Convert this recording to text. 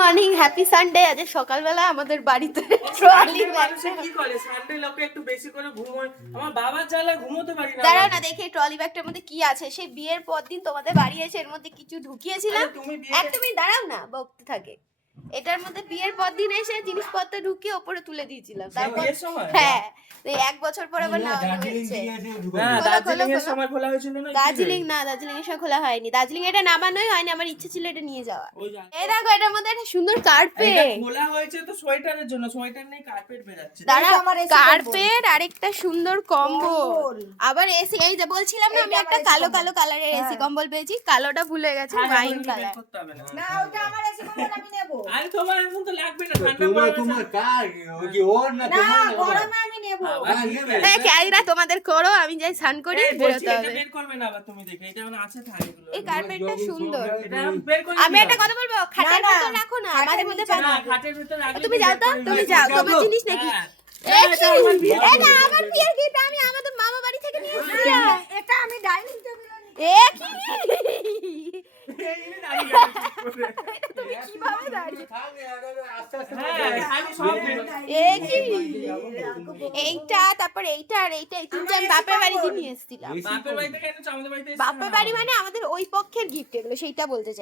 Morning, happy Sunday. আজ সকালবেলা আমাদের বাড়িতে ট্রলি ব্যাগ। কি করে সানডে লোকে একটু বেশি করে ঘুমোয়, আমার বাবার জ্বালা ঘুমোতে পারি না। দাঁড়াও না, দেখি ট্রলি ব্যাগটার মধ্যে কি আছে। সেই বিয়ের পর দিন তোমাদের বাড়ি এসে এর মধ্যে কিছু ঢুকিয়েছিলাম। তুমি একটা মিনিট দাঁড়াও না, বকতে থাকে। এটার মধ্যে বিয়ের পর দিন এসে জিনিসপত্র ঢুকিয়ে ওপরে তুলে দিয়েছিলাম। তারপর হ্যাঁ, এই 1 বছর পর আবার না হয়েছে। দার্জিলিং এর সময় খোলা হয়েছিল না? দার্জিলিং না, দার্জিলিং এর সময় খোলা হয়নি। দার্জিলিং এটা নামানোই হয়নি, আমার ইচ্ছে ছিল এটা নিয়ে যাওয়া। এই দেখো, এটার মধ্যে একটা সুন্দর কার্পেট। খোলা হয়েছে তো সোয়েটারের জন্য, সোয়েটার নেই, কার্পেট বেরাচ্ছে। দাঁড়া, কার্পেট আর একটা সুন্দর কম্বল, আবার এসি। এই যে বলছিলাম না, আমি একটা কালো কালো কালারের এসি কম্বল পেয়েছি। কালোটা ভুলে গেছি, ওয়াইন কালার। না, ওটা আমার এসে কম্বল আমি নেব। আরে তোমার এখন তো লাগবে না, ঠান্ডা পড়ে তোমার কার কি ওর না না, তোমার গরমে আমি নেব। এই ক্যারিরা তোমাদের করো, আমি যাই স্নান করি, বেরোতে হবে। বের করবে না আবার, তুমি দেখে এটা মানে আছে থাকে এগুলো। এই কার্পেটটা সুন্দর। এটা বের করে আমি একটা কথা বলবো, খাটের ভিতর রাখো না, মাঝে মধ্যে না, পানা। খাটের ভিতর রাখলে তুমি যাও তো, তুমি যাও, তোমার জিনিস নাকি? এটা আমার বিয়ের গিফট, আমি আমাদের মামা বাড়ি থেকে নিয়ে এসেছিলাম। এটা আমি ডাইনিং টেবিলে এ কি? তুমি কিভাবে দাঁড়িয়ে? এ কি? এইটা, তারপর এইটা আর এইটা, এই তিনটা আমি বাপের বাড়ি দিয়ে নিয়ে এসেছিলাম। বাপের বাড়িতে কেন আমাদের বাড়িতে? বাপের বাড়ি মানে আমাদের ওই পক্ষের গিফট এগুলো, সেইটা বলতে চাই।